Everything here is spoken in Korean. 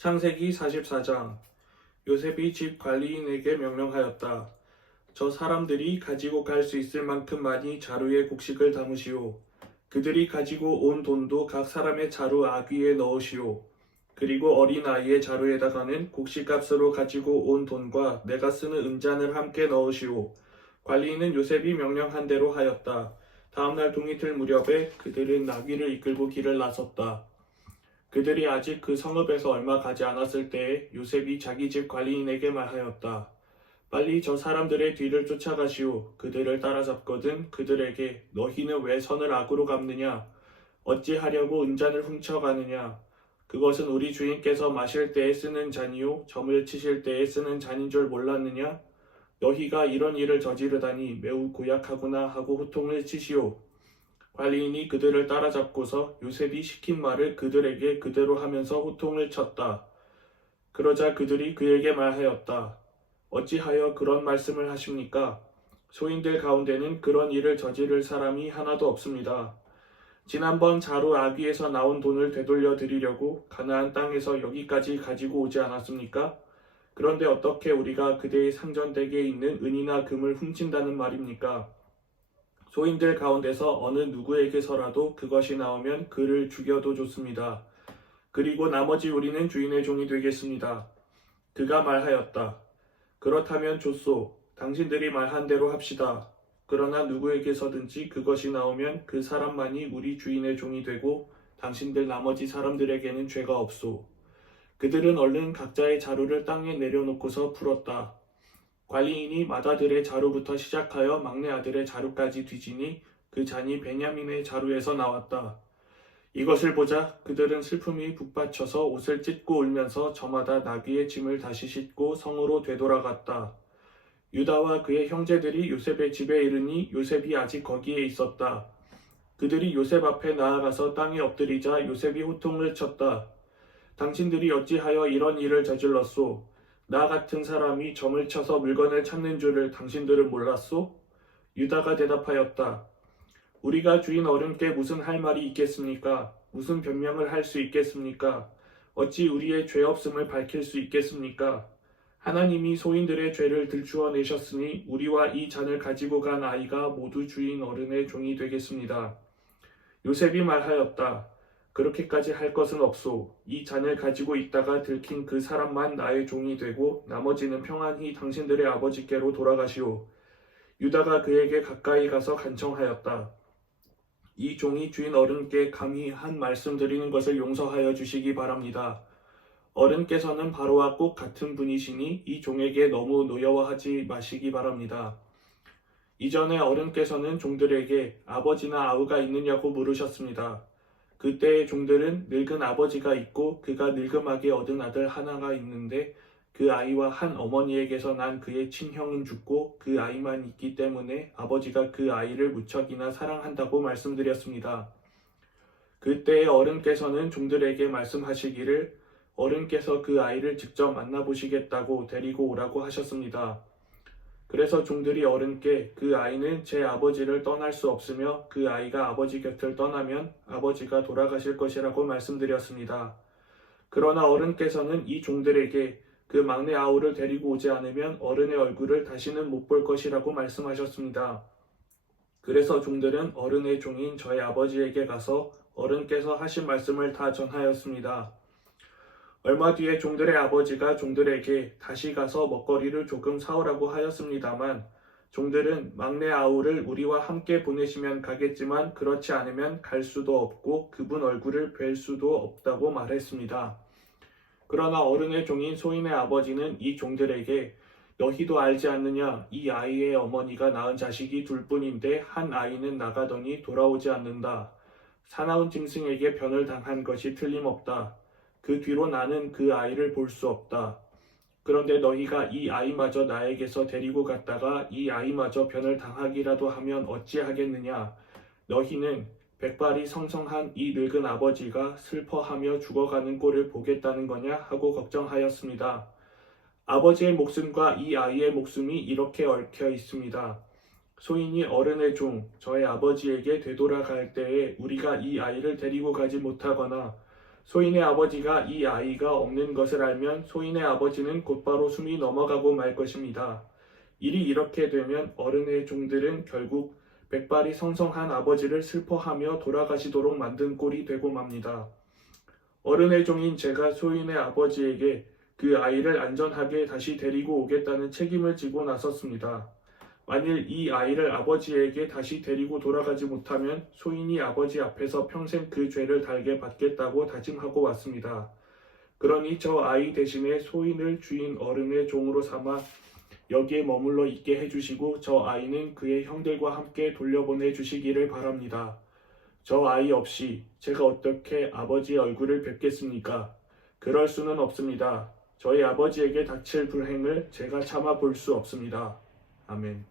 창세기 44장. 요셉이 집 관리인에게 명령하였다. 저 사람들이 가지고 갈 수 있을 만큼 많이 자루에 곡식을 담으시오. 그들이 가지고 온 돈도 각 사람의 자루 아귀에 넣으시오. 그리고 어린 아이의 자루에다가는 곡식값으로 가지고 온 돈과 내가 쓰는 은잔을 함께 넣으시오. 관리인은 요셉이 명령한 대로 하였다. 다음날 동이틀 무렵에 그들은 나귀를 이끌고 길을 나섰다. 그들이 아직 그 성읍에서 얼마 가지 않았을 때에 요셉이 자기 집 관리인에게 말하였다. 빨리 저 사람들의 뒤를 쫓아가시오. 그들을 따라잡거든 그들에게 너희는 왜 선을 악으로 갚느냐? 어찌하려고 은잔을 훔쳐가느냐? 그것은 우리 주인께서 마실 때에 쓰는 잔이요 점을 치실 때에 쓰는 잔인 줄 몰랐느냐? 너희가 이런 일을 저지르다니 매우 고약하구나 하고 호통을 치시오. 관리인이 그들을 따라잡고서 요셉이 시킨 말을 그들에게 그대로 하면서 호통을 쳤다. 그러자 그들이 그에게 말하였다. 어찌하여 그런 말씀을 하십니까? 소인들 가운데는 그런 일을 저지를 사람이 하나도 없습니다. 지난번 자루 아귀에서 나온 돈을 되돌려 드리려고 가나안 땅에서 여기까지 가지고 오지 않았습니까? 그런데 어떻게 우리가 그대의 상전댁에 있는 은이나 금을 훔친다는 말입니까? 소인들 가운데서 어느 누구에게서라도 그것이 나오면 그를 죽여도 좋습니다. 그리고 나머지 우리는 주인의 종이 되겠습니다. 그가 말하였다. 그렇다면 좋소. 당신들이 말한 대로 합시다. 그러나 누구에게서든지 그것이 나오면 그 사람만이 우리 주인의 종이 되고 당신들 나머지 사람들에게는 죄가 없소. 그들은 얼른 각자의 자루를 땅에 내려놓고서 풀었다. 관리인이 맏아들의 자루부터 시작하여 막내 아들의 자루까지 뒤지니 그 잔이 베냐민의 자루에서 나왔다. 이것을 보자 그들은 슬픔이 북받쳐서 옷을 찢고 울면서 저마다 나귀의 짐을 다시 싣고 성으로 되돌아갔다. 유다와 그의 형제들이 요셉의 집에 이르니 요셉이 아직 거기에 있었다. 그들이 요셉 앞에 나아가서 땅에 엎드리자 요셉이 호통을 쳤다. 당신들이 어찌하여 이런 일을 저질렀소? 나 같은 사람이 점을 쳐서 물건을 찾는 줄을 당신들은 몰랐소? 유다가 대답하였다. 우리가 주인 어른께 무슨 할 말이 있겠습니까? 무슨 변명을 할 수 있겠습니까? 어찌 우리의 죄 없음을 밝힐 수 있겠습니까? 하나님이 소인들의 죄를 들추어 내셨으니 우리와 이 잔을 가지고 간 아이가 모두 주인 어른의 종이 되겠습니다. 요셉이 말하였다. 그렇게까지 할 것은 없소. 이 잔을 가지고 있다가 들킨 그 사람만 나의 종이 되고 나머지는 평안히 당신들의 아버지께로 돌아가시오. 유다가 그에게 가까이 가서 간청하였다. 이 종이 주인 어른께 감히 한 말씀 드리는 것을 용서하여 주시기 바랍니다. 어른께서는 바로와 꼭 같은 분이시니 이 종에게 너무 노여워하지 마시기 바랍니다. 이전에 어른께서는 종들에게 아버지나 아우가 있느냐고 물으셨습니다. 그때의 종들은 늙은 아버지가 있고 그가 늙음하게 얻은 아들 하나가 있는데 그 아이와 한 어머니에게서 난 그의 친형은 죽고 그 아이만 있기 때문에 아버지가 그 아이를 무척이나 사랑한다고 말씀드렸습니다. 그때의 어른께서는 종들에게 말씀하시기를 어른께서 그 아이를 직접 만나보시겠다고 데리고 오라고 하셨습니다. 그래서 종들이 어른께 그 아이는 제 아버지를 떠날 수 없으며 그 아이가 아버지 곁을 떠나면 아버지가 돌아가실 것이라고 말씀드렸습니다. 그러나 어른께서는 이 종들에게 그 막내 아우를 데리고 오지 않으면 어른의 얼굴을 다시는 못 볼 것이라고 말씀하셨습니다. 그래서 종들은 어른의 종인 저의 아버지에게 가서 어른께서 하신 말씀을 다 전하였습니다. 얼마 뒤에 종들의 아버지가 종들에게 다시 가서 먹거리를 조금 사오라고 하였습니다만 종들은 막내 아우를 우리와 함께 보내시면 가겠지만 그렇지 않으면 갈 수도 없고 그분 얼굴을 뵐 수도 없다고 말했습니다. 그러나 어른의 종인 소인의 아버지는 이 종들에게 너희도 알지 않느냐? 이 아이의 어머니가 낳은 자식이 둘뿐인데 한 아이는 나가더니 돌아오지 않는다. 사나운 짐승에게 변을 당한 것이 틀림없다. 그 뒤로 나는 그 아이를 볼 수 없다. 그런데 너희가 이 아이마저 나에게서 데리고 갔다가 이 아이마저 변을 당하기라도 하면 어찌하겠느냐? 너희는 백발이 성성한 이 늙은 아버지가 슬퍼하며 죽어가는 꼴을 보겠다는 거냐? 하고 걱정하였습니다. 아버지의 목숨과 이 아이의 목숨이 이렇게 얽혀 있습니다. 소인이 어른의 종, 저의 아버지에게 되돌아갈 때에 우리가 이 아이를 데리고 가지 못하거나 소인의 아버지가 이 아이가 없는 것을 알면 소인의 아버지는 곧바로 숨이 넘어가고 말 것입니다. 일이 이렇게 되면 어른의 종들은 결국 백발이 성성한 아버지를 슬퍼하며 돌아가시도록 만든 꼴이 되고 맙니다. 어른의 종인 제가 소인의 아버지에게 그 아이를 안전하게 다시 데리고 오겠다는 책임을 지고 나섰습니다. 만일 이 아이를 아버지에게 다시 데리고 돌아가지 못하면 소인이 아버지 앞에서 평생 그 죄를 달게 받겠다고 다짐하고 왔습니다. 그러니 저 아이 대신에 소인을 주인 어른의 종으로 삼아 여기에 머물러 있게 해주시고 저 아이는 그의 형들과 함께 돌려보내 주시기를 바랍니다. 저 아이 없이 제가 어떻게 아버지의 얼굴을 뵙겠습니까? 그럴 수는 없습니다. 저희 아버지에게 닥칠 불행을 제가 참아 볼 수 없습니다. 아멘.